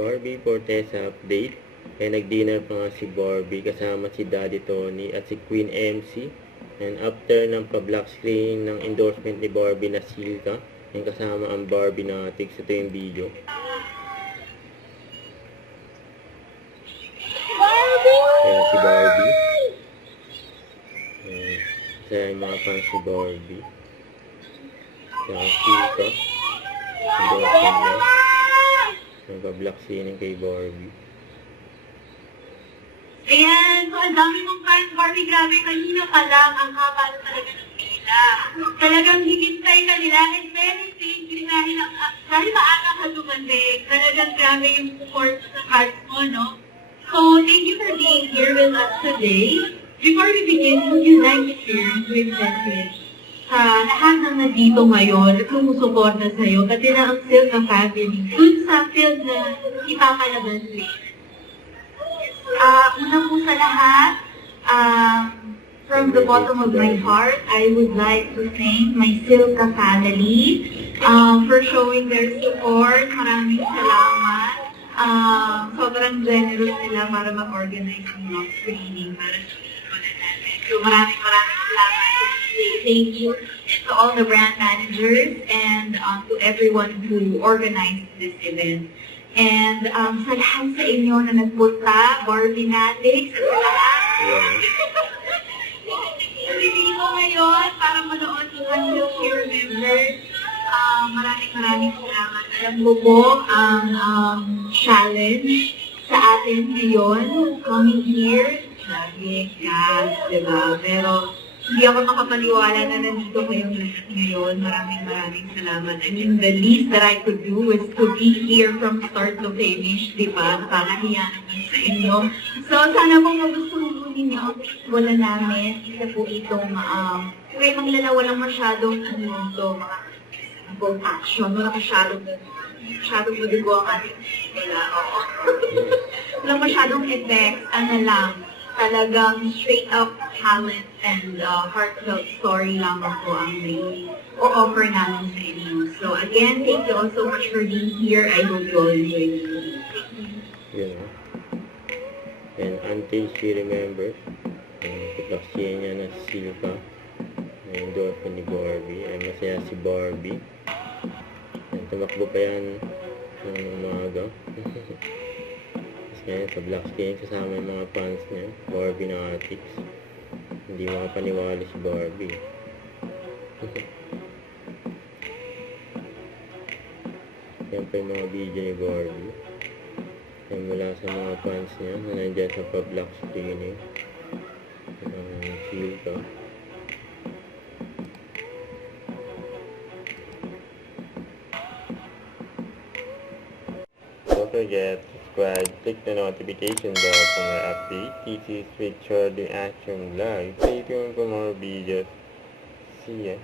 Barbie Fortesa update. Kaya nag-dinner pa nga si Barbie kasama si Daddy Tony at si Queen MC. And after ng pa-black screen ng endorsement ni Barbie na Silka, yung kasama ang Barbie Natics, ito yung video. Ayan si Barbie. Isa yung mga fans si Barbie. Yung Silka. Endorsement niya. Nagpa-black screening kay Barbie. Ayan, so ang dami mong fans, Barbie, grabe, kanina pa lang, ang haba talaga ng pila. Talagang hinintay ka nila, and very thank you dahil maaga ka dumating. Talagang grabe yung support sa cards mo, no? So, thank you for being here with us today. Before we begin, would you like to share with message sa lahat ng nandito ngayon at sumusuporta sa'yo, pati na ang Silka family, dun sa field na ipapalabas later? Una po sa lahat, from the bottom of my heart, I would like to thank my Silka family for showing their support. Maraming salamat. Sobrang generous nila para mag-organize ng block screening para sa people natin. So maraming salamat. Thank you to all the brand managers and to everyone who organized this event. And sa lahat sa inyo na nagpunta, Barbie Natics, sa lahat. Dito ngayon para manood ng Until She Remembers. Maraming salamat. Alam mo po ang challenge sa atin ngayon, coming here, lagi, yes, diba? Pero hindi ako makapaniwala na nandito kayong lahat ngayon. Maraming salamat. I mean, the least that I could do is to be here from start to finish, di ba? Nakakahiya naman sa inyo. So, sana po magustuhan po ninyo ang wala namin. Isa po itong, kaya manglalawa lang masyadong mga action. Wala masyadong madugo ang ating wala masyadong effects. Ano lang, talagang straight up talent and heartfelt story lamang po ang may o-offer namin sa inyo. So again, thank you all so much for being here. I hope you all enjoy the movie. Yun. And Until She Remembers, kaplaksiyan niya na si Silka, na endorsement ni Barbie. Ay masaya si Barbie. And tumakbo pa yan ng umaga. Ngayon, sa black screen, kasama yung mga fans niya, Barbie Natics. Hindi makapaniwala si Barbie. Yan pa yung mga video ni Barbie. Yan mula sa mga fans niya na nandyan sa pa-black screening. Ang Silka. Don't forget, subscribe, click the notification bell for more updates. This is Richard the Action Live. Stay tuned for more videos. See ya.